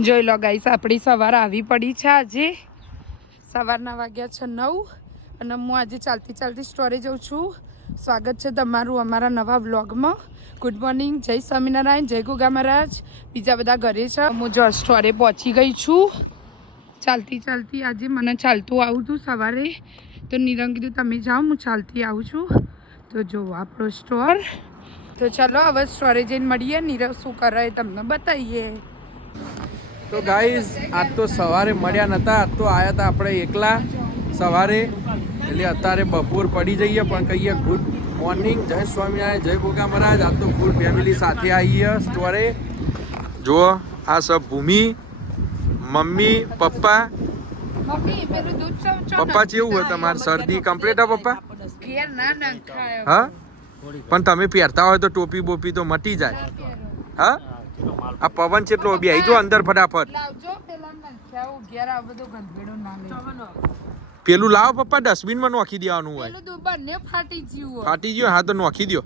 જોઈ લો ગાઈસ આપણી સવાર આવી પડી છે આજે સવારના વાગ્યા છે 9 અને હું આજે ચાલતી ચાલતી સ્ટોરે જઉં છું સ્વાગત છે તમારું અમારા નવા વ્લોગમાં ગુડ મોર્નિંગ જય સ્વામિનારાયણ જય ગોગા મહારાજ બીજા બધા ઘરે છે હું જો સ્ટોરે પહોંચી ગઈ છું ચાલતી ચાલતી આજે મને ચાલતું આવું હતું સવારે તો નિરંગ કીધું તમે જાઓ હું ચાલતી આવું છું તો જો આપણો સ્ટોર તો ચાલો હવે સ્ટોરે જઈને મળીએ નીરવ શું કરે તમને બતાવીએ તો ગાઈઝ આજ તો સવારે મળ્યા નતા આજ તો આયા હતા આપણે એકલા સવારે એટલે અત્યારે બપોર પડી જઈએ પણ કહીએ ગુડ મોર્નિંગ જય સ્વામિનારાયણ જય ગોગા મહારાજ આજ તો ફૂલ ફેમિલી સાથે આવીએ સ્ટોરે જુઓ આ સબ ભૂમિ મમ્મી પપ્પા પપ્પા કેવું હોય તમારે શરદી કમ્પ્લીટ હા પપ્પા હા પણ તમે પહેરતા હોય તો ટોપી બોપી તો મટી જાય હા આ પવન કેટલો બી આવી જો અંદર ફટાફટ પેલું લાવો પપ્પા ડસ્ટબિન માં નોખી દેવાનું હોય ફાટી ગયું હા તો નોખી દો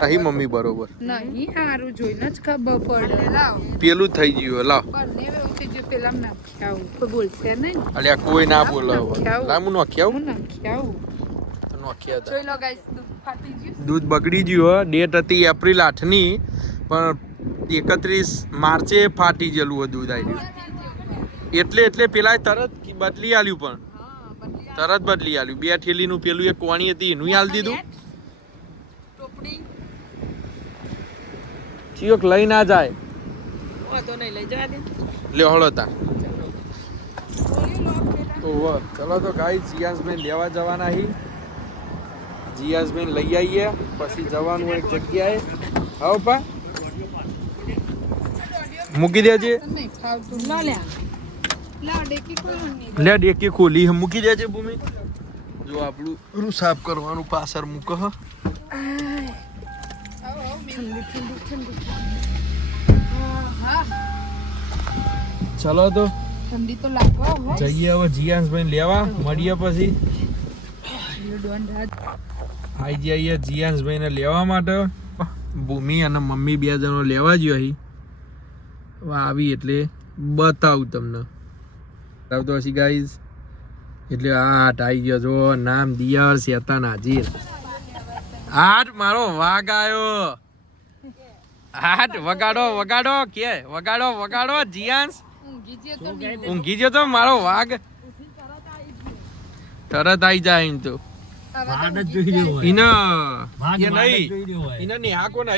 અહીં મમ્મી બરોબર નહીં હારું જોઈને જ ખબર પડે પેલું થઈ ગયું લાવ પેલા નાખી આવું કોઈ બોલશે નહીં અલ્યા કોઈ ના બોલે લાવ હું નોખી આવું દૂધ બગડી ગયું ડેટ હતી એપ્રિલ 8 ની પણ 31 માર્ચે ફાટી ગયેલું હતું દૂધ આવી એટલે પેલા તરત બદલી આલ્યું પણ તરત બદલી આલ્યું 2 થેલીનું પેલું એક કોણી હતી એનું આલ દીધું ચિયોક લઈ ના જાય લે હળો તા ચલો તો ગાઈસ જીયાસબેન લેવા જવાના હી જીયાસબેન લઈ આવીએ પછી જવાનું એક જગ્યાએ હા પપ્પા મૂકી દેજે લે ડેકી ખોલી મૂકી દેજે ભૂમિ જો આપણું રૂ સાફ કરવાનું પાછળ મૂકો હ ચલો તો ઠંડી તો લાગવા જઈએ હવે જીયાસભાઈ લેવા મળીએ પછી આઈ જઈએ જીયાસભાઈ ને લેવા માટે ભૂમિ અને મમ્મી 2 જણો લેવા જ અહીં આવી એટલે બતાવું તમને તો હસી ગાઈઝ એટલે આટ આવી ગયો જો નામ દિયર શેતાન હાજીર આટ મારો વાઘ આવ્યો આટ વગાડો કે વગાડો જીયાસ ઊંઘી ગયો તો મારો વાઘ તરત આવી જાય એમ તો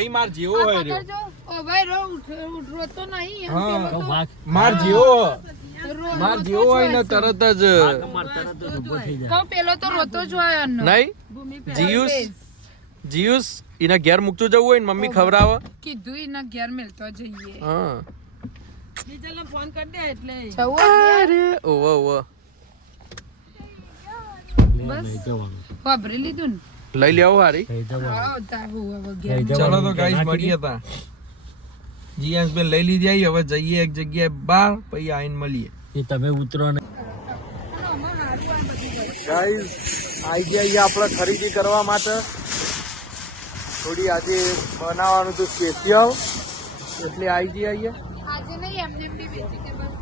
માર જેવો હોય માર જેવો હોય ને તરત જ પેલો તો રોતો જ હોય નહીં જીયુસ એના ઘેર મૂકતું જવું હોય ને મમ્મી ખવડાવે કીધું એના ઘેર મેલતો જઈએ હા ફોન કરી દે એટલે ઓવો વાપરી લીધું ને લઈ લેવો હારી ચલો તો ગાઈસ મળીએ તા જીયાસબેન લઈ લીધી હવે જઈએ એક જગ્યાએ બહાર પછી આઈને મળીએ એ તમે ઉતરો ને ગાઈસ આઈ ગયા આપણે ખરીદી કરવા માટે થોડી આજે બનાવવાનું તો સ્પેશિયલ એટલે આવી જઈએ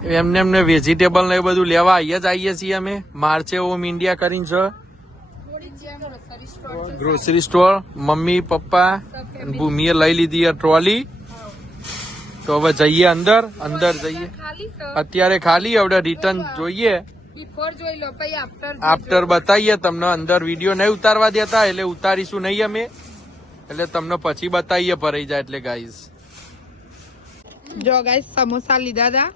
એમને વેજીટેબલ ને બધું લેવા આવીએ છીએ અમે માર્ચે ઓમ ઇન્ડિયા કરીને છે ગ્રોસરી સ્ટોર મમ્મી પપ્પા ભૂમિએ લઈ લીધી ટ્રોલી તો હવે જઈએ અંદર જઈએ અત્યારે ખાલી હવે રિટર્ન જોઈએ આફ્ટર બતાવીએ તમને અંદર વિડીયો નહીં ઉતારવા દેતા એટલે ઉતારીશું નહીં અમે એટલે તમને પછી બતાવીએ ભરાઈ જાય એટલે ગાઈઝ જો ગાઈસ સમોસા લીધા હતા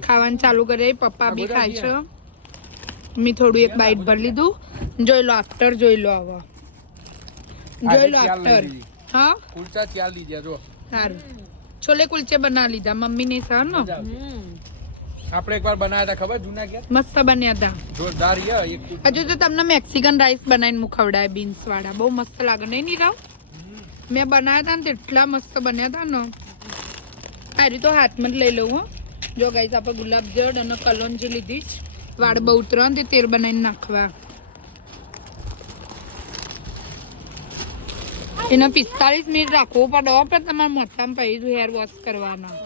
ખાવાનું ચાલુ કરે પપ્પા બી ખાય છે મેં થોડું એક બાઈટ ભરી લીધું જોઈ લો આફ્ટર જોઈ લો હવે જોઈ લો આફ્ટર હા કુલચા ચાલ લીધા જો સારું છોલે કુલચે બના લીધા મમ્મી ને સાર ને આપણે એકવાર બનાવ્યા હતા ખબર જૂના ઘેર મસ્ત બન્યા હતા જોરદાર હજુ તો તમને મેક્સિકન રાઈસ બનાવીને મુખવડાય બીન્સ વાળા બહુ મસ્ત લાગે નહીં નીરવ મેં બનાવ્યા હતા ને એટલા મસ્ત બન્યા હતા ને આરી તો હાથમાં જ લઈ લઉં હો જો ગાઈસ આપણે ગુલાબજળ અને કલોંજી લીધી વાળ બહુ ઉતરવા તે તેલ બનાવીને નાખવા એને 45 મિનિટ રાખવો પડે પણ તમારે મોટામાં પછી હેર વોશ કરવાના.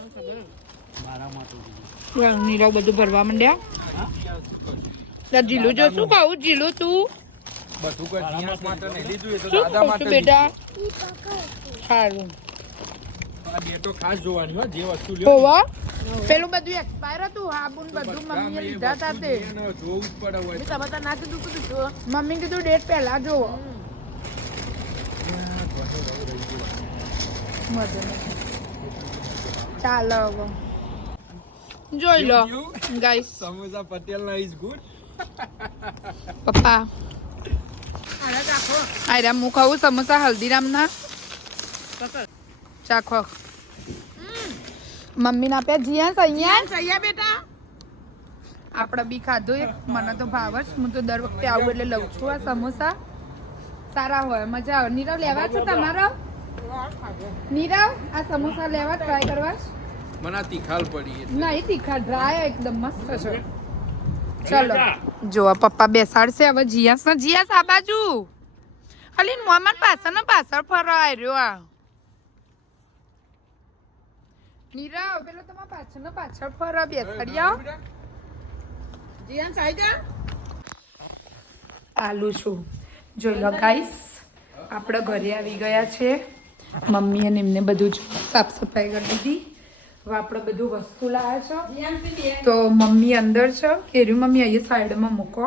નીરવ બધું ભરવા માંડ્યા. જીલું જો શું કહું જીલું તું બધું કોઈ જીયાસ માટે નહીં લીધું એ તો શું દાદા કહું માટે છું બેટા? સારું આ બે તો ખાસ જોવાની હો જે વસ્તુ લ્યો હોવા પેલું બધું એક્સપાયર હતું હાબુન બધું મમ્મીએ લીધા હતા તે જોવું જ પડે હોય તમે ના કીધું કીધું મમ્મી કીધું ડેટ પહેલા જોવો. ચાલો હવે જોઈ લો ગાઈસ. સમોસા પટેલ ના ઇઝ ગુડ પપ્પા આયરામ હું ખાવું સમોસા હલ્દીરામ ના ચાખો. મમ્મી ના આપ્યા જીયા અહીંયા બેટા આપણે બી ખાધું એક મને તો ભાવ જ. હું તો દર વખતે આવું એટલે લઉં છું. આ સમોસા સારા હોય મજા આવે. નીરવ લેવા છે તમારો? નીરવ આ સમોસા લેવા ટ્રાય કરવા? મને તીખાલ પડી નહીં તીખા ડ્રાય એકદમ મસ્ત છે. ચલો જો પપ્પા બેસાડશે હવે જીયાસ ને. જીયાસ આ બાજુ અલી મોહમ્મદ પાછળ ફરવા આવ્યો. આ નીરવ પેલો તમારા પાછળ ફરવા બેસાડી આવો. જીયાન સાઈડા આલુ છું જોઈ લો ગાઈસ. આપણે ઘરે આવી ગયા છે. મમ્મી અને એમને બધું જ સાફ સફાઈ કરી દીધી. હવે આપણે બધું વસ્તુ લાવ્યા છો તો મમ્મી અંદર છે. એર્યું મમ્મી અહીંયા સાઈડમાં મૂકો.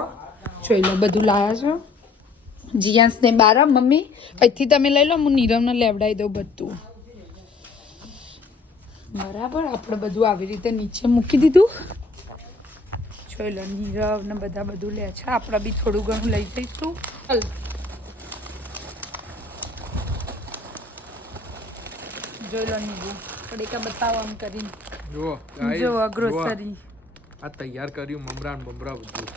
જોઈ લો બધું લાવ્યા છો. જીયાન્સને બાર મમ્મી અહીંથી તમે લઈ લો. હું નીરવને લેવડાવી દઉં બધું. બરાબર આપણે બધું આવી રીતે નીચે મૂકી દીધું. જોઈ લો નીરવ ને બધા બધું લે છે. આપણે બી થોડું ઘણું લઈ જઈશું. ચાલ જોઈ લો નીરવ કડીકા બતાવો આમ કરીને. જો ગ્રોસરી આ તૈયાર કર્યું મમરા ને બમરા બધું.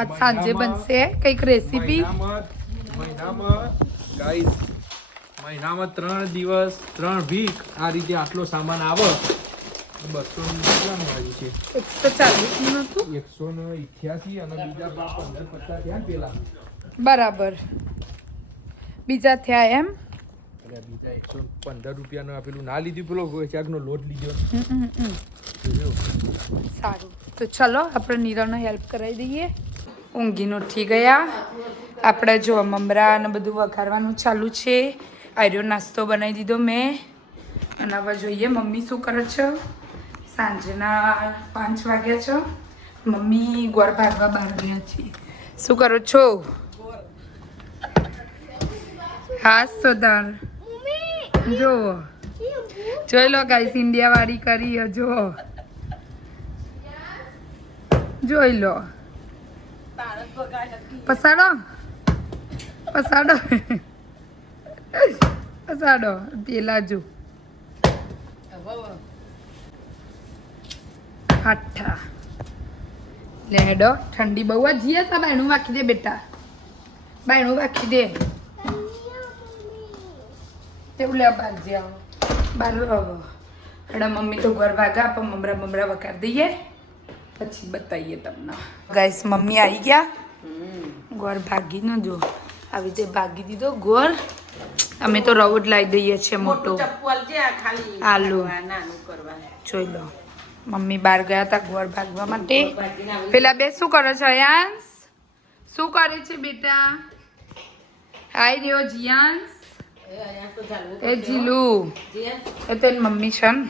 આજ સાંજે બનશે કઈક રેસીપી. મહિનામાં ગાઈસ મહિનામાં 3 દિવસ 3 વીક આ રીતે આટલો સામાન આવે. 200 કેટલાનું આવ્યું છે? 140 નું હતું 188 અને બીજા 15-50 થયા પેલા. બરાબર બીજા થયા એમ. અરે બીજા 115 રૂપિયાનું આપેલું ના લીધું. પેલો શાકનો લોટ લીધો. સારું તો ચલો આપણે નીરવને હેલ્પ કરાવી દઈએ. ઊંઘીને ઉઠી ગયા. આપણે જો મમરા અને બધું વઘારવાનું ચાલુ છે. આર્યો નાસ્તો બનાવી દીધો મેં. અને હવે જોઈએ મમ્મી શું કરે છે. સાંજના 5 વાગ્યા છે. મમ્મી ગોળ ભાગવા બહાર ગયા છે. શું કરો છો? હા સોદાર જો જોઈ લો ગાઈસ ઇન્ડિયા વાળી કરી જો જોઈ લો. પસાડો પસાડો પસાડો પેલા જો હાઠા લેડો. ઠંડી બહુ જ જીએ સા બાયણું વાખી દે બેટા. બાયણું વાખી દે. તેવું લે બારજે આવો બાર એડા મમ્મી તો ઘર ભાગા પણ મમરા વઘાર દઈએ પછી બતાવીએ તમને. ગાઈસ મમ્મી આવી ગયા. ગોળ ભાગી ન જો આવી રીતે ભાગી દીધો ગોળ. અમે તો રવો જ લાવી દઈએ છીએ મોટો. આલુ જોઈ લો મમ્મી બહાર ગયા હતા ગોળ ભાગવા માટે. પેલા બે શું કરે છે? અયાંશ શું કરે છે બેટા? હાય રહ્યો જીયાંશ. એ જીલુ એ તો મમ્મી છે ને.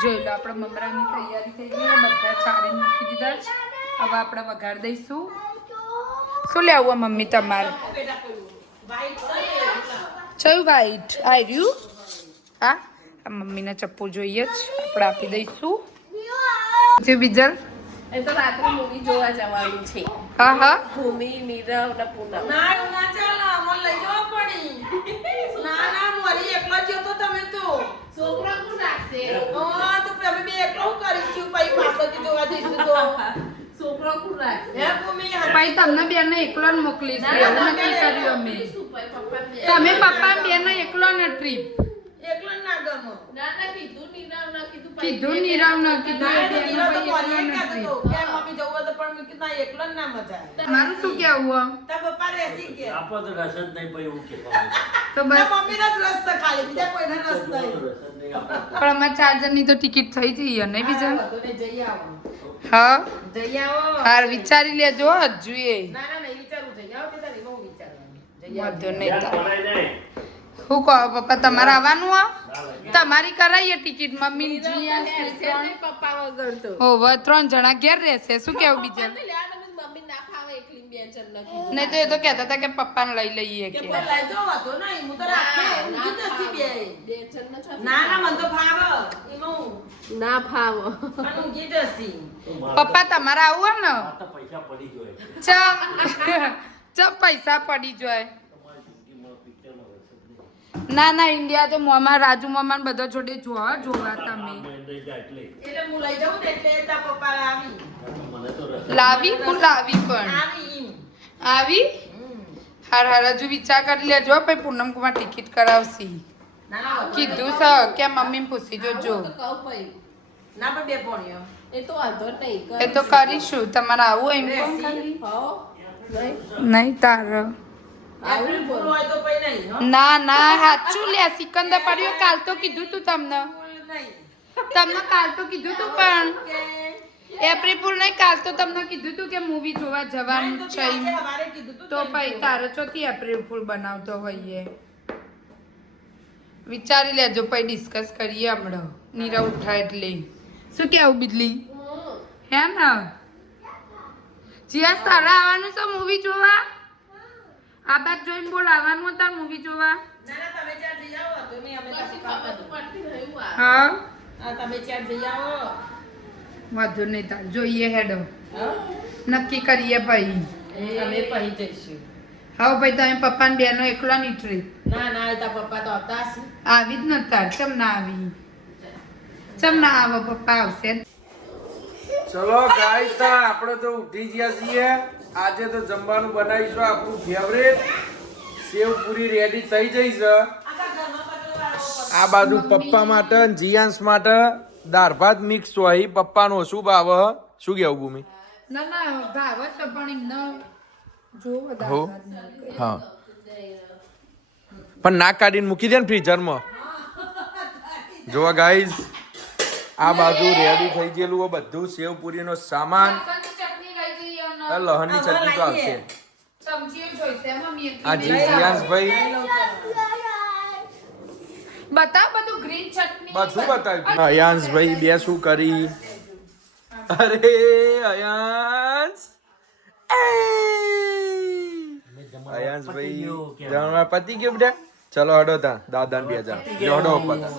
જોઈ લો આપણે મમરાની તૈયારી થઈ ગઈ. બધા ચારી મૂકી દીધા છે. હવે આપણે વઘાર દઈશું. શું લેવું મમ્મી તમારે? ચયું વાઈટ આવ્યું? હા આ મમ્મીને ચપ્પુ જોઈએ જ આપણે આપી દઈશું. જે બીજલ એ તો રાત્રે મૂવી જોવા જવાનું છે. હા હા ભૂમિ નીરવ ને પૂનમ. ના ચાલો અમને લઈ જવા પડી. ના મોરી એકલો જ તો તમે તો છોકરા કોણ રાખશે? હા તો અમે બે એકલો કરીશું પછી પાછળથી જોવા જઈશું તો છોકરા કોણ રાખશે? હે ભૂમિ ભાઈ તમને બેને એકલો જ મોકલીશ. એવું નથી કર્યું અમે. તમે પપ્પા બેને એકલો ને ટ્રીપ એકલો ના ગમો કીધું નીરવ ન કીધું ના, એટલે તો એનો નીરવ તો ભાઈ મોર્યા એકલો કહેતો નથી. હતો કે મમ્મી જવું હોય તો પણ મેં કીધું ના, એકલો જ ના મજા આવે. મારું શું કેવું તાર પપ્પા રહેસી ગયા. આપો તો રસ જ નહીં પછી એવું કે તો તાર બસ મમ્મીનો જ રસ છે ખાલી, બીજા કોઈનો રસ નહીં. રસ જ નહીં આપો. પણ અમારે 4 જણની તો ટિકિટ થઈ જઈએ નહીં બીજા હા, બધુંને જઈ આવો. હા જઈ આવો. હાર વિચારી લેજો હજુ એ ના, ના, નહીં વિચારવું, જઈ આવો તે તારી બહુ વિચારવાનું. જઈ આવો. વાંધો નહીં યાર, તાર. બનાય નહીં. શું કહો પપ્પા તમારે આવવાનું આ ના લાગે. તમારી કરાવીએ ટિકિટ મમ્મી જીયા ને ત્રણ પપ્પા વગર તો. હોવે 3 જણા ઘેર રહેશે શું કેવું બીજા મમ્મી ના ફાવે એકલી બે જણ નથી. નહીં તો એ તો કહેતા હતા કે પપ્પાને લઈ લઈએ કે કે કોઈ લઈ જાઓ વાંધો નહીં, હું તો રાખે, ઊંઘી જશે બે. ના, ના, મને તો ફાવે. એમાં ના ફાવો અને ઊંઘી જશે. તો મારે પપ્પા તમારે આવું ને આ તો પૈસા પડી જોઈએ. ચમ પૈસા પડી જાય તમારી જિંદગીમાં પિક્ચરમાં રસ જ નહીં. ના ના ઇન્ડિયા તો મોમા રાજુ મોમા ને બધા જોડે જોવા તમે આ મેં જાય એટલે. એટલે હું લઈ જાઉં ને એટલે તાર પપ્પા આવી. મને તો રસ જ લાવી હું લાવી પણ આવી એમ. આવી હમ. હાર હાર હજુ વિચાર કરી લેજો પછી પૂનમ કુમાર ટિકિટ કરાવશી ના, ના, કીધું છે કે મમ્મી પૂછી જોજો તો કહું પઈ ના પણ બે પોણીઓ. એ તો વાંધો નહીં એ તો કરીશું તમારે આવું એમ કોણ ખાલી હો નહીં નહીં તાર એપ્રિલ ફૂલ હોય તો પછી નહીં, હો. ના ના સાચું લે સિકંદર પડ્યો કાલ તો કીધું તું તમને ફૂલ નહીં. તમને કાલ તો કીધું તું પણ કે એપ્રિલ ફૂલ નહીં કાલ તો તમને કીધું તું કે મૂવી જોવા જવાનું તો છે આજે સવારે કીધું તું તો ને. પછી તારે ચોથી એપ્રિલ ફૂલ બનાવતો હોઈએ વિચારી લેજો પછી ડિસ્કસ કરીએ હમણાં નીરવ ઉઠાય એટલે શું કેવું બિજલી હે ને જીયા તારે આવવાનું છે મૂવી જોવા આ બાદ જોઈને બોલ આવવાનું તાર મૂવી જોવા ના, ના, તમે ચાર જઈ આવો તો નહીં, અમે તો પછી ખબર તો પડતી રહ્યું આ હા હા, તમે ચાર જઈ આવો. વધુ નહીં તાર જોઈએ હેડો હા? નક્કી કરીએ પછી અમે પછી જઈશું. હા ભાઈ તમે પપ્પા ને બેનો એકલા ની ટ્રીપ ના, ના, તાર પપ્પા તો આવતા હશે. આવી જ ન તાર ચમ ના આવી ચમ ના આવો પપ્પા આવશે ચલો ગાઈસ તો આપણે તો ઉઠી ગયા છીએ આજે તો જમવાનું બનાવીશું આપણું ફેવરેટ સેવ પૂરી રેડી થઈ જઈ છે આ બાજુ પપ્પા માટે અને જીયાંશ માટે દાળ ભાત મિક્સ હોય પપ્પાનો શું ભાવ શું કેવું ભૂમિ ના ના ભાવ તો પણ એમને જો હો હા પણ નાક કાઢીને મૂકી દે ને ફ્રીઝરમાં જોવા ગાઈસ આ બાજુ રેડી થઈ ગયેલું હોય બધું સેવ પૂરીનો સામાન ચટણી લઈ જઈએ આ લહણની ચટણી તો આવશે ચમચીઓ જોઈશે મમ્મી આ જીયાંશભાઈ બતાવ બધું ગ્રીન ચટણી બધું બતાવ્યું અયાંશભાઈ બે શું કરી અરે અયાંશ અયાંશભાઈ જમવા પતી ગયું બેટા ચલો હડો તા દાદા ને બે જા હડો પતા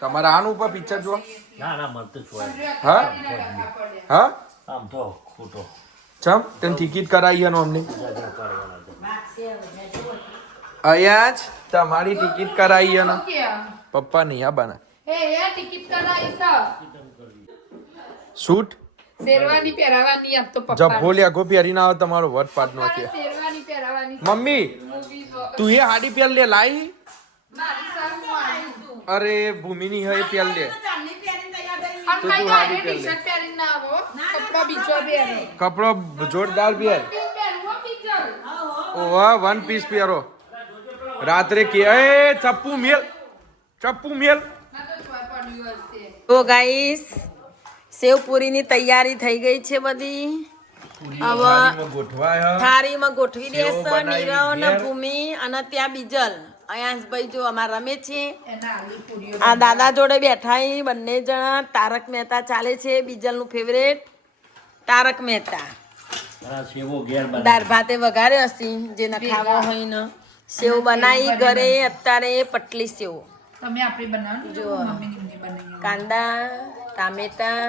તમારે આનું ઉપર પિક્ચર જો ના ના મને તો છોડાય. હા હા આમ તો ખોટો ચમ તને ટિકિટ કરાવી એનો અમને જગા કરવાના છે. અયાંશ તમારી ટિકિટ કરાવી એનો કે પપ્પા નહીં આ બના હે યાર ટિકિટ કરાવી શૂટ શેરવાની પહેરાવાની આપ તો પપ્પા જબ્બો લ્યા પહેરીને આવે તમારો વટ પાટ નો કે શેરવાની પહેરાવાની મમ્મી મૂવી તું એ હાડી પહેર લે લાઈ મારી સામે આવીશું અરે ભૂમિની હોય પહેર લે ચાંદની પહેરીને તૈયાર થઈને અને તો તું કઈ હાડી ગાડી પહેર લે. ટી-શર્ટ પહેરીને ના આવો કપડા બીજો પહેરો કપડો જોરદાર પહેર પીસ પહેરવો બીજો ઓવા વન પીસ પહેરો રાત્રે કે એ ચપ્પુ મેલ ના તો ચોય પડ્યું હશે તો ગાઈસ સેવ પૂરીની તૈયારી થઈ ગઈ છે બધી હવે ગોઠવાય થાળીમાં ગોઠવી સેવ દેશે બનાવી નીરવ ને ઘેર. ભૂમિ અને ત્યાં બીજલ અયાંશભાઈ જો અમાર રમે છે એના આલુ પૂરીઓ આ દાદા જોડે બેઠા ઈ બંને જણા તારક મહેતા ચાલે છે બીજલનું ફેવરેટ તારક મહેતા આ સેવો ઘેર બનાવી. દાળ ભાતે વઘારે હસી જે ન ખાવો હોય ને સેવ બનાવી ઘરે અત્યારે પટલી સેવ તમે આપણે બનાવવાનું જો. મમ્મીની એમની બનાવી કાંદા ટામેટા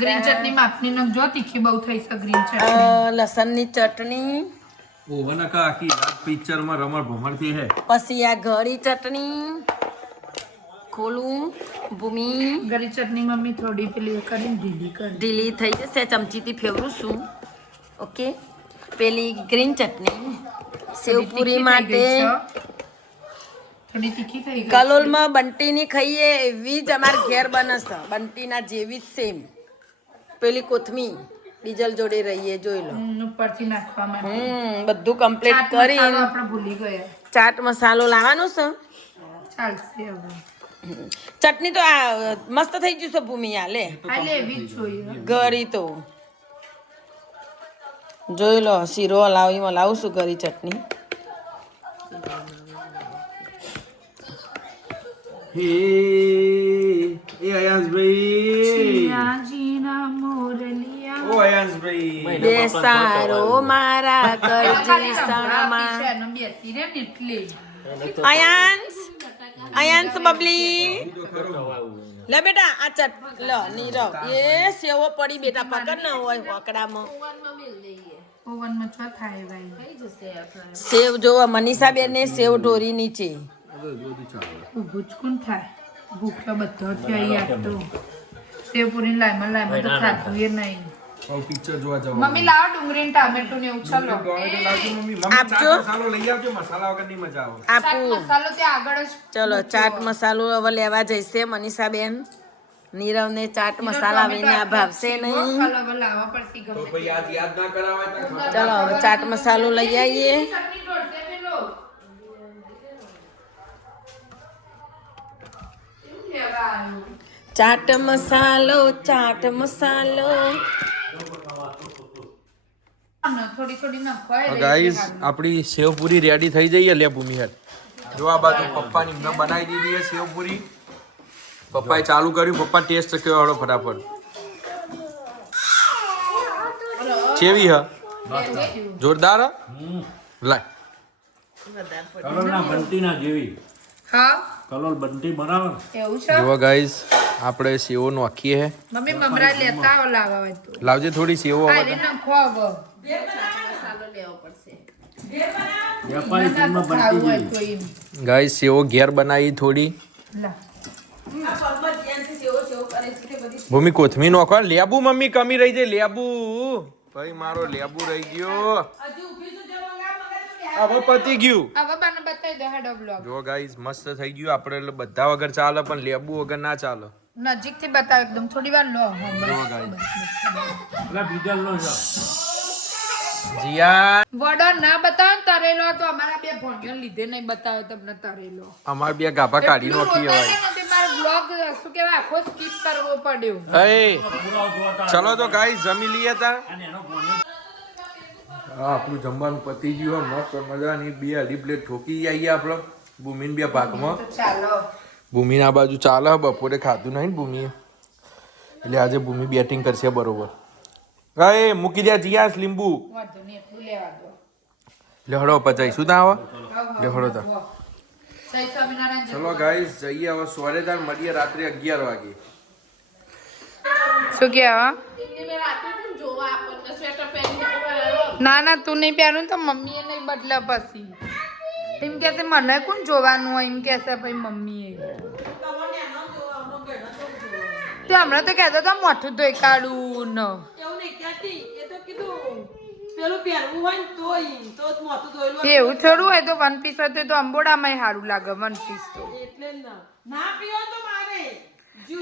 ગ્રીન બટાકા ચટણી માપની નખ જો તીખી બહુ થઈ છે ગ્રીન ચટણી લસણની ચટણી ઓવન કા આખી રાત પિક્ચર માં રમણ ભમણ થી હે પછી આ ઘડી ચટણી ખોલું ભૂમિ ગરી ચટણી મમ્મી થોડી પેલી કરીને ઢીલી કરી ઢીલી થઈ જશે ચમચીથી ફેવરું છું ઓકે પેલી ગ્રીન ચટણી સેવ પૂરી માટે થોડી તીખી થઈ ગઈ કલોલમાં બંટીની ખાઈએ એવી જ અમાર ઘેર બનસ બંટીના જેવી જ સેમ પેલી કોથમી ડીઝલ જોડે રહીએ જોઈ લો ઉપરથી નાખવા માટે બધું કમ્પ્લીટ ચાટ કરી મસાલો આપણે ભૂલી ગયા ચાટ મસાલો લાવવાનો છે ચાલશે હવે ચટણી તો આ મસ્ત થઈ ગયું છે ભૂમિ આ લે આ લેવી જ જોઈએ ગરી તો જોઈ લો શીરો હલાવીમાં લાવું છું ગરી ચટણી હે એ અયાંશભાઈ જીના મોરલિયા ઓ અયાંશભાઈ બેસારો મારા કરજી સણમાં બેસી રે ને એટલે અયાંશ બબલી લે બેટા આ ચટ લો નીરવ એ સેવો પડી બેટા પકડ ન હોય વકડામાં ઓવનમાં છો થાય ભાઈ સેવ જોવો મનીષા બેન ને સેવ ઢોરી નીચે ઊભું જ કોણ થાય ભૂખ્યો બધો થયો યાર તો સેવપુરી લાઈમાં તો ખાતું એ નહીં પિક્ચર જોવા જાવ મમ્મી લાવો ડુંગળી ને ટામેટું ને એવું ચલો આપજો મસાલો લઈ આવજો મસાલા વગર નહીં મજા આવે ચાટ આપું મસાલો ત્યાં આગળ જ ચલો ચાટ મસાલો હવે લેવા જઈશે મનીષા બેન નીરવ ને ચાટ મસાલા આવીને આ ભાવશે નહીં મસાલો લાવવા પડશે તો ગમે ભાઈ યાદ ના કરાવાય તો ચલો હવે ચાટ મસાલો લઈ આવીએ ચટણી દોડશે પેલો ચાટ મસાલો થોડી થોડી નખવાય ગાઈસ આપણી સેવ પૂરી રેડી થઈ જઈ લે ભૂમિ હેઠ જો આ બાજુ પપ્પાની મેં બનાવી દીધી છે સેવ પૂરી પપ્પાએ ચાલુ કર્યું પપ્પા ટેસ્ટ કર્યો હળો ફટાફટ કેવી હ જોરદાર હ લાય કલોલના બંટીના જેવી હા કલોલ બંટી બનાવે ને એવું છે જો ગાઈસ આપણે સેવો નાખીએ હે મમ્મી મમરા લેતા આવો લાવવા હોય તો લાવજે થોડી સેવો આ રે નખો હવે મસાલો લેવો પડશે વેપારી ફૂલમાં બંટી ખાવું હોય જેવી તો એમ ગાઈસ સેવો ઘેર બનાવી થોડી લા ભૂમિ કોથમી નાખો લેબુ મમ્મી કમી રહી જાય લેબુ ભાઈ મારો લેબુ રહી ગયો હવે પતી ગયું હવે બને બતાવી દો હેડો બ્લોગ જો ગાઈસ મસ્ત થઈ ગયું આપણે એટલે બધા વગર ચાલે પણ લેબુ વગર ના ચાલે નજીકથી બતાવ એકદમ થોડી વાર લો જો ગાઈસ પેલા બીજલનો છે જીયા વડો ના બતાવો ને તરેલો તો અમારા બે ભોંડિયો લીધે નહીં બતાવ્યો તમને તરેલો અમાર બે ગાભા કાઢી નાખી હવે મારો બ્લોગ શું કહેવાય આખો સ્કીપ કરવો પડ્યો એ ચલો તો ગાઈસ જમી લઈએ તા હા આપણું જમવાનું પતી ગયું મસ્ત મજાની બે અઢી પ્લેટ ઠોકી આવીએ આપણે ભૂમિન બે ભાગમાં ચાલો ભૂમિ આ બાજુ ચાલે બપોરે ખાધું નહીં ને ભૂમિએ એટલે આજે ભૂમિ બેટિંગ કરશે બરોબર એ મૂકી દે જીયાસ લીંબુ વાંધો નહીં એટલું લેવા દો લેહડો પચાઈ શું ના આવે લેહડો તા જય સ્વામિનારાયણ જય ચલો ગાઈસ જઈએ હવે સોરે તાર મળીએ રાત્રે 11 વાગે શું કહેવા એમને મેં રાત્રે પણ જોવા આપણને સ્વેટર પહેરીને ના ના તું નહીં પહેરું તો મમ્મીએ નહીં બદલા પછી એમ કહેશે મને કોણ જોવાનું હોય એમ કહેશે ભાઈ મમ્મીએ તે હમણાં તો કહેતો હતો મોઠું ધોઈ કાઢું ન એવું નહીં કહેતી એ તો કીધું પેલું પહેરવું હોય ને તોય તો જ મોઢું ધોયેલું એવું થોડું હોય તો વન પીસ હોય તો અંબોડામાં સારું લાગે વન પીસ તો એટલે જ ના પીવો તો મારે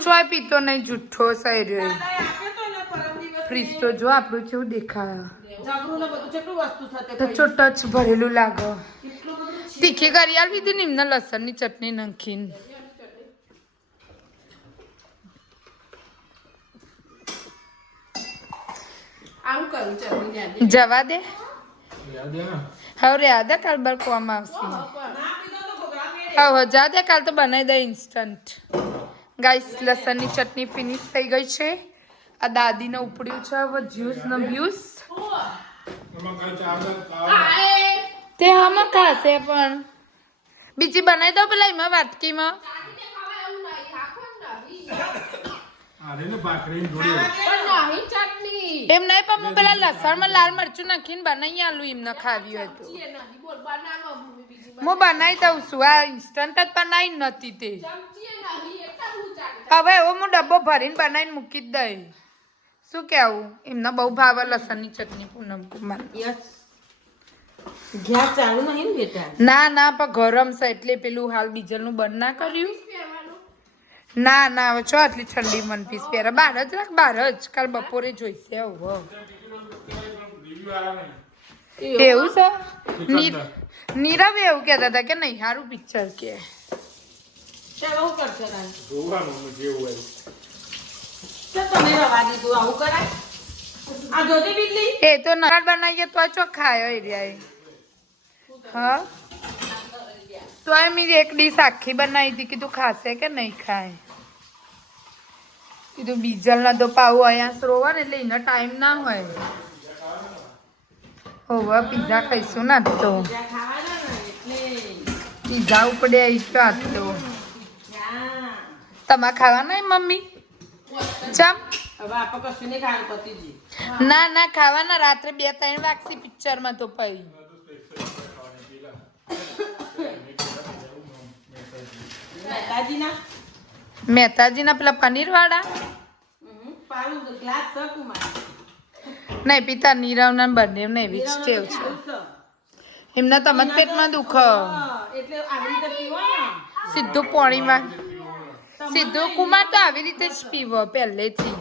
ચોય પીતો નહીં જુઠ્ઠો સહી રહ્યો દાદાએ આપ્યો તો ને પરમ દિવસે ફ્રીજ તો જો આપણું કેવું દેખાય જબરું ને બધું કેટલું વસ્તુ થતે તો ચોટચ ભરેલું લાગે તીખી કરી આલ દીધી ને એમને લસણની ચટણી નાખીને આવું કરું ચટણી યાદ જવા દે હવે યાદ કાલ બરકવામાં આવશે હવે જા દે કાલ તો બનાવી દે ઇન્સ્ટન્ટ ગાઈસ લસણની ચટણી ફિનિશ થઈ ગઈ છે આ દાદીને ઉપડ્યું છે હવે જ્યુસ ને બ્યુસ તે આમાં ખાશે પણ બીજી બનાવી દો પેલા એમાં વાટકીમાં એમ નહીં પણ હું પેલા લસણમાં લાલ મરચું નાખીને બનાવી આલું એમને ખાવી હોય તો હું બનાવી દઉં છું આ ઇન્સ્ટન્ટ જ બનાવી નથી તે હવે એવો હું ડબ્બો ભરીને બનાવીને મૂકી જ દઈ શું કેવું એમને બહુ ભાવે લસણની ચટણી પૂનમ કુમાર ગેસ ચાલુ નહીં ને બેટા ના ના પણ ગરમ છે એટલે પેલું હાલ ડીઝલનું બંધ ના કર્યું. ના ના હવે છો આટલી ઠંડી વન પીસ પહેરે બહાર જ રાખ બહાર જ કાલ બપોરે જોઈશે હવે. એવું છે નીરવ એવું કહેતા હતા કે નહીં સારું પિક્ચર કે ચાલો હું કરશો તારે તો તમે રવા દીધું આવું કરાય આ જોતી બીજલી એ તો નરાળ બનાવીએ તો ચો ખાયો એરિયા હા તો મેં એક ડીશ આખી બનાવી હતી કીધું ખાશે કે નહીં ખાય કીધું બીજલના તો પાવું અહીંયા રોવા ને એટલે એનો ટાઈમ ના હોય. હોવા પીઝા ખાઈશું ના તો ખાવાના ને એટલે પીઝા ઉપડે આવી તો આજ તો તમારે ખાવાના મમ્મી ચમ હવે આપણે કશું નહીં ખાવાનું પતિજી ના ના ખાવાના રાત્રે 2-3 વાગશે પિક્ચરમાં તો પછી મહેતાજીના મહેતાજીના પેલા પનીર વાળા પાલું ગ્લાસ શકું નહીં પિતા નીરવના બંને એવી જ ટેવ છે એમના તમારા પેટમાં દુખ એટલે આવી રીતે પીવો ને સીધું પાણીમાં સીધું કુમાર તો આવી રીતે જ પીવો પહેલેથી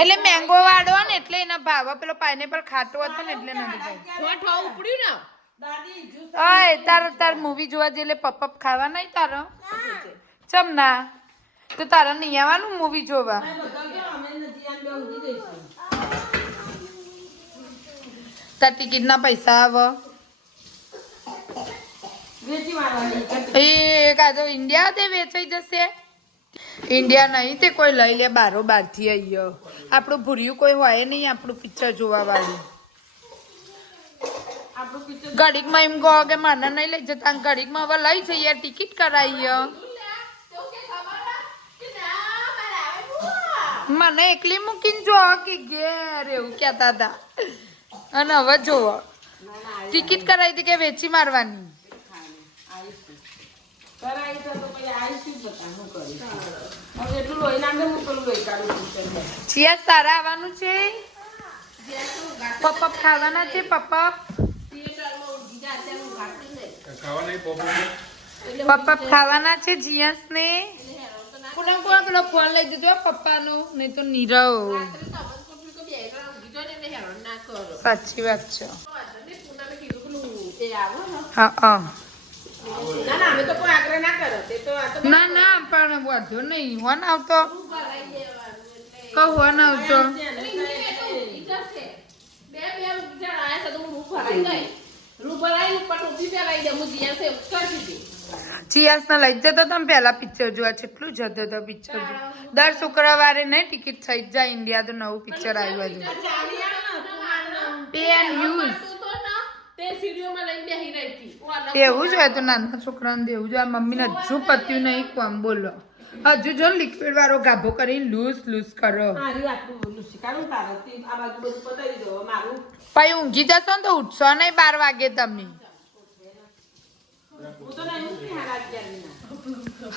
એટલે મેંગો વાળો ને એટલે એના ભાવ પેલો પાઇનેપલ ખાતો હતો ને એટલે નથી ખાતો. તાર મૂવી જોવા જઈએ એટલે પપ ખાવા નહીં તારો ચમ ના તો તારા નહીં આવવાનું મૂવી જોવા તાર ટિકિટ ના પૈસા આવે એ કાં તો ઇન્ડિયા તે વેચાઈ જશે ઇન્ડિયા નહીં તે કોઈ લઈ લે બારો બારથી આવ્યો આપણું ભૂર્યું કોઈ હોય નહીં આપણું પિક્ચર જોવા વાળું ઘડીકમાં એમ કહો કે મને નહીં લઈ જતા ઘડીકમાં હવે લઈ જઈએ ટિકિટ કરાવીએ મને એકલી મૂકીને જો કે ઘેર એવું કહેતા હતા અને હવે જોવો ટિકિટ કરાવી હતી કે વેચી મારવાની ચિયા સારા આવવાનું છે પપ ખાવાના છે પપ ખાવાના છે જીયાસ ને પેલો ફોન લઈ દીધો પપ્પાનો નહીં તો નીરવ સાચી વાત છે હા હા ના ના પણ વાંધો નહીં હોન આવતો હોન આવતો ચિયાસ ને લઈ જતો તમે પેલા પિક્ચર જોવા કેટલું જતો હતો પિક્ચર દર શુક્રવારે નહીં ટિકિટ થઈ જાય ઇન્ડિયા તો નવું પિક્ચર આવ્યું એવું જ હોય તો નાના છોકરાને દેવું જોઈએ મમ્મીને હજુ પત્યું નહીં કોમ બોલો હજુ જો લિક્વિડ વાળો ગાભો કરીને લૂસ કરો પછી ઊંઘી જશો ને તો ઉઠશો નહીં 12 વાગે તમે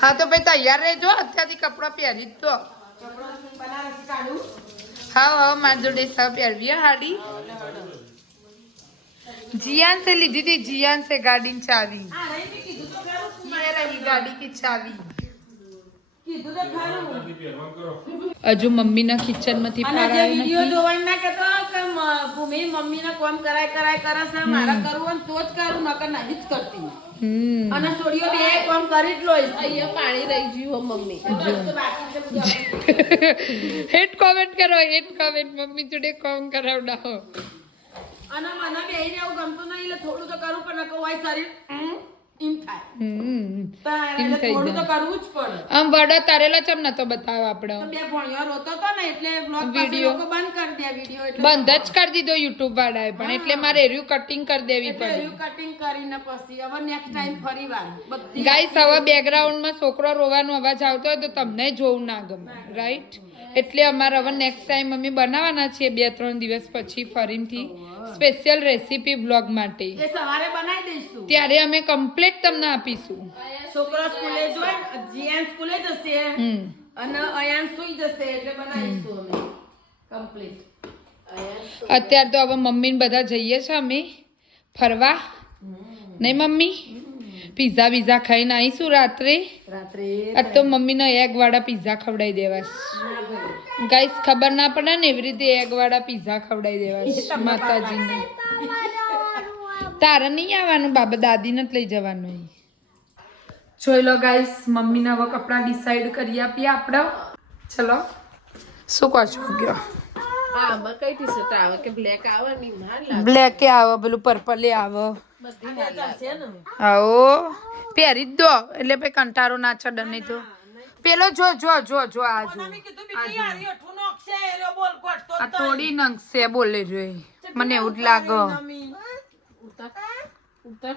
હા તો ભાઈ તૈયાર રહેજો અત્યારથી કપડાં પહેરી જ તો હા મારી જોડે સા પહેરવી હાડી जियान से ली थी जियान से गाड़ी की चाबी ये रही गाड़ी की चाबी हजू मम्मी ना किचन में थी વિડિયો જોવાનું ના કેતો કે ભૂમિ મમ્મી ને કામ કરાય કરે છે મારા કરવું તો જ કરું નકર નહીં જ કરતી અને સોડિયો બે કામ કરી જ લોઈસ અહીંયા પાણી રહી ગયું મમ્મી હેટ કમેન્ટ કરો હેટ કમેન્ટ મમ્મી જોડે કામ કરાવડાવો અને મને બેહીને એવું ગમતું નહીં એટલે થોડું તો કરું પણ નકો હોય શરીર એમ થાય એટલે થોડું તો કરવું જ પડે આમ વડો તારેલા ચમ નતો બતાવ આપણો તો બે ભણ્યો રોતો તો ને એટલે બ્લોગ પાસે લોકો બંધ કરી દે વિડિયો એટલે બંધ જ કરી દીધો YouTube વાળાએ પણ એટલે મારે એર્યુ કટિંગ કરી દેવી પડી એર્યુ કટિંગ કરીને પછી હવે નેક્સ્ટ ટાઈમ ફરીવાર બધી ગાઈસ હવે બેકગ્રાઉન્ડમાં છોકરો રોવાનો અવાજ આવતો હોય તો તમને જોવું ના ગમે રાઈટ એટલે અમારે હવે નેક્સ્ટ ટાઈમ અમે બનાવવાના છીએ 2-3 દિવસ પછી ફરીથી સ્પેશિયલ રેસીપી બ્લોગ માટે એ સવારે બનાવી દઈશું ત્યારે અમે કમ્પ્લીટ તમને આપીશું છોકરો સ્કૂલે જોઈ જીએન સ્કૂલે જશે અને અયાન સુઈ જશે એટલે બનાવીશું અમે કમ્પ્લીટ અત્યારે તો હવે મમ્મી ને બધા જઈએ છે અમે ફરવા નહીં મમ્મી પીઝા બીઝા ખાઈને આવીશું રાત્રે આજ તો મમ્મીને એગ વાળા પીઝા ખવડાવી દેવા ગાઈસ ખબર ના પડે ને એવી રીતે એગ વાળા પીઝા ખવડાવી દેવા માતાજીને તારે નહીં આવવાનું બાબા દાદીને જ લઈ જવાનું જોઈ લો ગાઈસ મમ્મીને હવે કપડાં ડિસાઈડ કરી આપીએ આપણે ચલો શું કહો છો ગયો આમાં કઈ ટી-શર્ટ આવે કે બ્લેક આવે ને માર લાગે બ્લેક આવે પેલું પર્પલ આવે બધી માર લાગે આવો પહેરી જ દો એટલે પછી કંટાળો ના ચડે નહીં તો પેલો જો જો જો જો આ જો આ થોડી નંગશે બોલે જોઈ મને એવું જ લાગે ઉતર ઉતર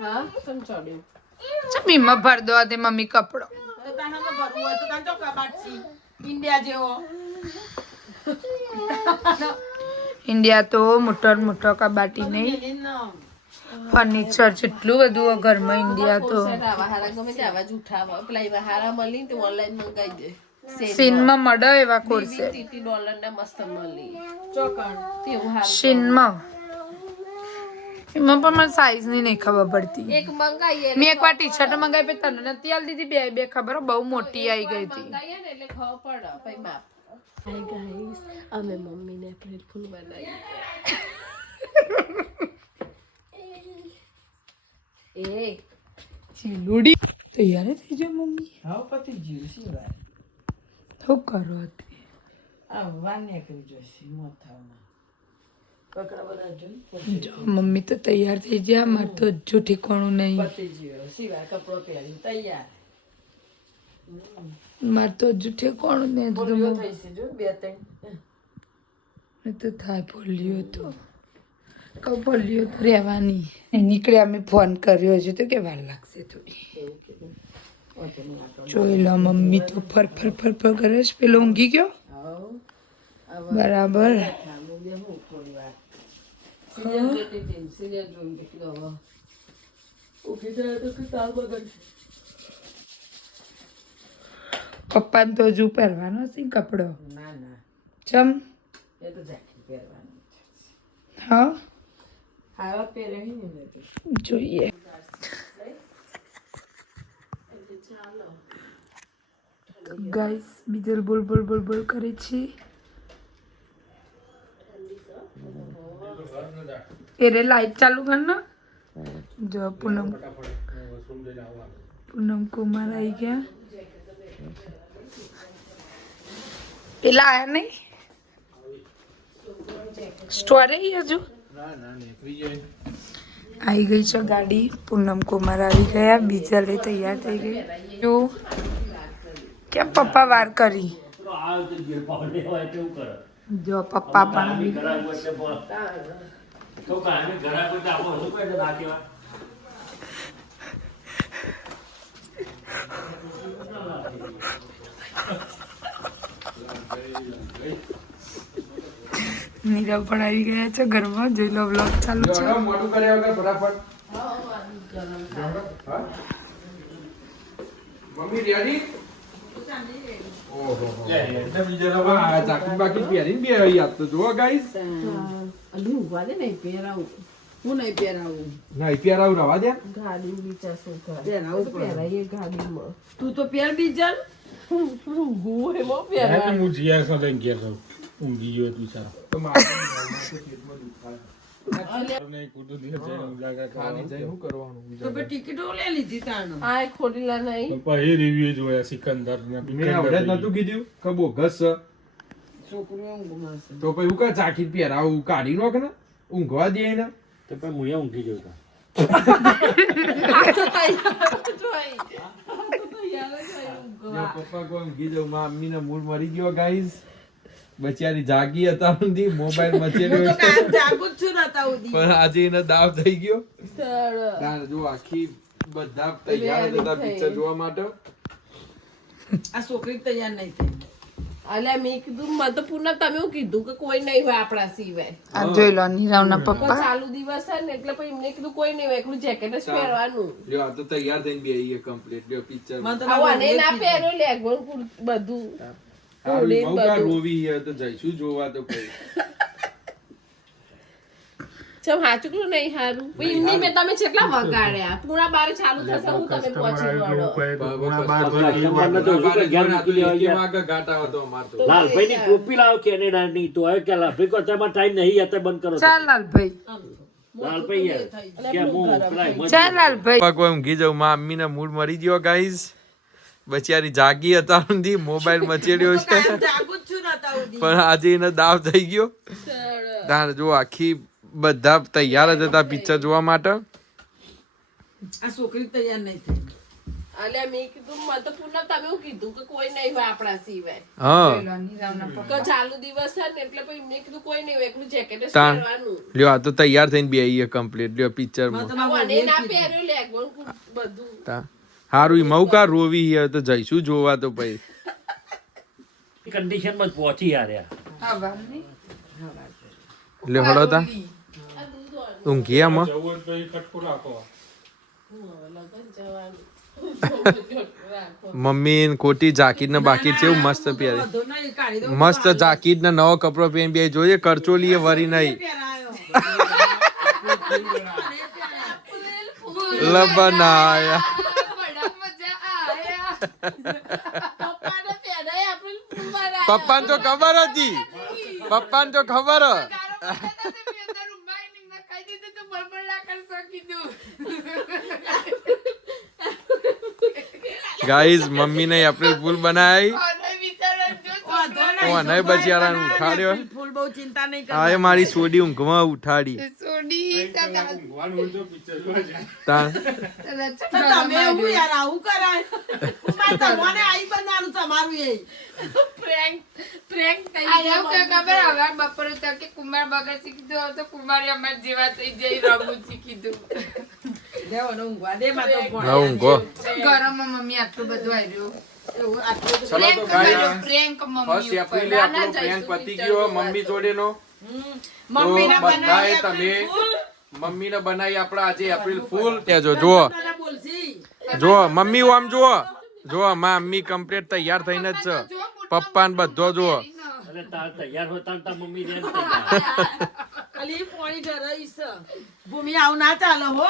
હા સમજાડ્યું જમીમાં ભર દો તે મમ્મી કપડો ઇન્ડિયા જેવો ઇન્ડિયા તો મોટો મોટો કબાટી નહીં ફર્નિચર જેટલું બધું ઘરમાં ઇન્ડિયા તો આવા હારા ગમે તે આવા જૂઠા પેલા એવા હારા મળી તો ઓનલાઈન મંગાવી દે સીનમાં મળે એવા કોર્સે $30 ના મસ્ત મળી ચોકણ તેવું હારું સીનમાં એમાં પણ મને સાઈઝ ની નહીં ખબર પડતી એક મંગાઈએ મેં એકવાર ટી શર્ટ મંગાવી પછી તને નથી આલી દીધી બે ખબર બહુ મોટી આવી ગઈ હતી મંગાઈએ ને એટલે ખબર પડે પછી માપ હાય ગાઈસ અમે મમ્મીને એપ્રિલ ફૂલ બનાવી એ ચીલુડી તૈયાર થઈ જાય મમ્મી હા પતિ જીવ સિવાય શું કરો હતી આ વાને કરી જોઈશે મોથામાં કકડા બધા જોઈ જો મમ્મી તો તૈયાર થઈ ગયા મારે તો હજુ ઠીકાણું નહીં પતિ જીવ સિવાય કપડો પહેરી તૈયાર મારે તો હજુ ઠીકાણું નહીં હજુ તો બોલ્યો થઈશે જો બે ત્રણ મેં તો થાય બોલ્યો તો કહું બોલ્યો તો રહેવાની નીકળે અમે ફોન કર્યો છે તો કે વાર લાગશે થોડી જોઈ લો મમ્મી તો ફર ફર ફર ફર કરે છે પેલો ઊંઘી ગયો બરાબર પપ્પાને તો હજુ પહેરવાનો છે કપડો ના ના ચમ એ તો જાકી પહેરવાનું હા આવા પહેરે ને જોઈએ ગાઈસ બીજલ બોલ બોલ બોલ બોલ કરે છે એરે લાઈટ ચાલુ કર ના જો પૂનમ કુમાર આવી ગયા પેલા આયા નહીં સ્ટોરે હજુ આવી ગઈ છે ગાડી પૂનમ કુમાર આવી ગયા બીજલે તૈયાર થઈ ગઈ જો કેમ પપ્પા વાર કરી જો પપ્પા પણ આવી નીરવ પણ આવી ગયા છે ઘરમાં જોઈ લો વ્લોગ ચાલુ છે મોટું કર્યા વગર ફટાફટ મમ્મી રેડી ઓહો એટલે બીજા આ ચાકી બાકી પહેરીને બે યાદ તો જુઓ ગાઈસ ઉભા દે નહીં પહેરાવું હું નહીં પહેરાવું ના પહેરાવું રવા દે ગાડી બીચા છોકરા પહેરાવું પહેરાઈએ ગાડીમાં તું તો પહેર બીજા હું એમાં પહેરવાનું હું જીયા સાથે ઘેર રહું ઊંઘી ગયો તું સારો તો મારે પેટમાં દુખાય નહીં ખોટું દિવસ જઈને ઊંઘાગા ખાલી જાય શું કરવાનું તો બે ટિકિટો લે લીધી તાનો આ ખોડીલા નહીં પછી રિવ્યુ જોયા સિકંદર ને મેં આવડે જ નતું કીધું કે બોગસ છે છોકરો ઊંઘમાં છે તો પછી હું કા ચાકી પહેરાવું કાઢી નાખ ને ઊંઘવા દે ને તો પછી હું ઊંઘી ગયો હતો જો પપ્પા કોઈ ઊંઘી જાવ મમ્મીને મૂળ મરી ગયો ગાઈસ બચારી જાગી હતા ઊંધી મોબાઈલ મચેલો હું તો કાયમ જાગું જ છું નતા ઉધી પણ આજે એને દાવ થઈ ગયો તાણ જો આખી બધા તૈયાર હતા પિક્ચર જોવા માટે આ છોકરી તૈયાર નહીં થઈ અલ્યા મેં કીધું મને તો પૂર્ણ તમે એવું કીધું કે કોઈ નહીં હોય આપણા સિવાય આ જોઈ લો નીરવના પણ પપ્પા ચાલુ દિવસ છે ને એટલે પછી એમને કીધું કોઈ નહીં હોય એકલું જેકેટ જ પહેરવાનું લ્યો આ તો તૈયાર થઈને બેહીએ કમ્પ્લીટ લ્યો પિક્ચર મને તો આવું આને ના પહેર્યો લેગવન બધું હારું, બહુ કા રોવી હે તો જઈશું જોવા તો કઈ. ચમ હાચુકલું નહીં હારું એમની મેં તમે કેટલા વગાડ્યા પૂરા 12 ચાલુ થશે હું તમે પહોંચી વળો ગાતા હતો અમાર તો. લાલભાઈ ની ટોપી લાવો કેનેડા ની તો હવે કે લાલભાઈ કો તમારો ટાઈમ નહીં હતા બંધ કરો ચાલ લાલભાઈ, લાલભાઈ યાર કે હું પેલા ચાલ લાલભાઈ. કોઈ ઊંઘી જાઉં, માં અમ્મીના મૂડ મરી ગયો ગાઈઝ. બચારી જાગી હતા ઊંધી, મોબાઈલ મચેડ્યો છે જાગું જ છું ને અત્યાર સુધી. પણ આજે એને દાવ થઈ ગયો. તાર જો આખી બધા તૈયાર જ હતા પિક્ચર જોવા માટે. આ છોકરી તૈયાર નહીં થઈ. અલ્યા મેં કીધું મને તો પૂનમ તમે એવું કીધું કે કોઈ નહીં હોય આપણા સિવાય હા કે ચાલુ દિવસ છે ને એટલે પછી મેં કીધું કોઈ નહીં હોય એકલું જેકેટ જ તાણ. પહેરવાનું લ્યો આ તો તૈયાર થઈને બેહીએ કમ્પ્લીટ લ્યો પિક્ચરમાં. મને ના પહેર્યું લેગોન બધું હારું ઈ મૌકા રોવી હે તો જઈશું જોવા તો પછી. કન્ડિશન માં પહોંચી યાર લ્યો હળો તા ઊંઘી આમાં. જવું હોય તો પછી ખટકો રાખો. મમ્મી ને ખોટી જાકીર ને બાકી છે એવું મસ્ત પહેરે, બધો નહીં કાઢી દો. મસ્ત જાકીર ને નવો કપડો પહેરી બે જોઈએ કરચોલીએ વરી નહીં પહેરાયો. લબનાયા. બડા મજા આયા. પપ્પાને પહેરાય આપણે ફૂલમાં પપ્પાને તો ખબર હતી, પપ્પાને તો ખબર હ. ગાઈઝ મમ્મી ને એપ્રિલ ફૂલ બનાવી ઓ નહીં બચારાને ઉઠાડ્યો. ફૂલ બહુ ચિંતા નહીં આ એ મારી સોડી ઊંઘમાં ઉઠાડી. તાણ. તમે એવું યાર આવું કરાય. તમને આઈ બનાવવાનું તમારું એ. પ્રેન્ક થઈ બપોરે તો કે કુમાર બગર શીખી દો તો કુમારી અમાર જેવા થઈ જઈ રમું શીખી દઉં. દેવો ને ઊંઘવા દે માં તો પણ. ના ઊંઘો. ગરમમાં મમ્મી આટલું બધું આવ્યું. એવું આટલું બધું. ચલો તો ગાઈઝ પ્રેન્ક ફર્સ્ટ મમ્મી એપ્રિલે આપણો પ્રેન્ક પતી ગયો મમ્મી જોડેનો. મમ્મીને બધાએ બનાવી તમે એપ્રિલ ફૂલ. મમ્મીને બનાવી આપણા આજે એપ્રિલ ફૂલ. જો જુઓ તને બોલશી. જુઓ મમ્મી આમ જુઓ જુઓ માં મમ્મી કમ્પ્લીટ તૈયાર થઈને જ છે. પપ્પા ને બધો જુઓ. અરે તાર તૈયાર હોતા તાર મમ્મી રેન ખાલી પોણી ડરાઈશ. ભૂમિ આવું ના ચાલે હો.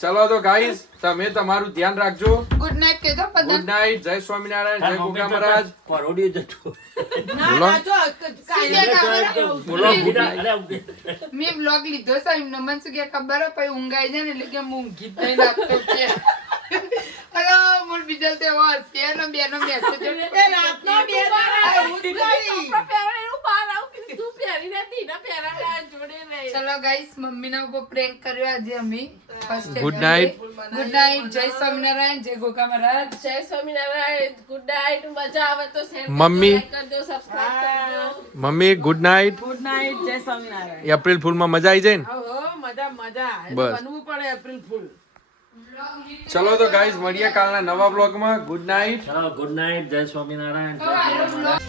ચલો તો ગાઈઝ તમે તમારું ધ્યાન રાખજો. ગુડ નાઇટ કહી દો ગુડ બધા. નાઇટ, જય સ્વામિનારાયણ, જય ગોગા મહારાજ. પરોડી જતો ના બોલો. ના જો કાંઈ બોલો બીડા અરે મેં બ્લોગ લીધો છે એમનો મને શું કે ખબર હે પછી ઊંઘ આવી જાય ને એટલે કે હું ઊંઘી જ નહીં નાખતો કે અરે મોર બીજા તે વાસ કે નો બેનો મેસેજ એ રાતનો બે દાડા એવું જ કરી. પહેરેલું બહાર આવું કીધું તું પહેરી નથી ને પહેરાયા જોડે નહીં ચલો ગાઈસ મમ્મીના ઉપર પ્રેન્ક કર્યો આજે અમે first Good night. Good night, જય સ્વામિનારાયણ, જય ગોગા મહારાજ. જય સ્વામિનારાયણ ગુડ નાઇટ મજા આવે તો શેર મમ્મી. કરજો સબસ્ક્રાઇબ કરજો mummy good night. Good night, જય સ્વામિનારાયણ. એપ્રિલ ફૂલ માં મજા આવી જાય ને. હો મજા મજા. એ તો બસ. બનવું પડે એપ્રિલ ફૂલ. ચલો તો ગાઈઝ મળીએ કાલના નવા બ્લોગમાં. Good night. ગુડ નાઇટ જય સ્વામિનારાયણ તો આનો vlog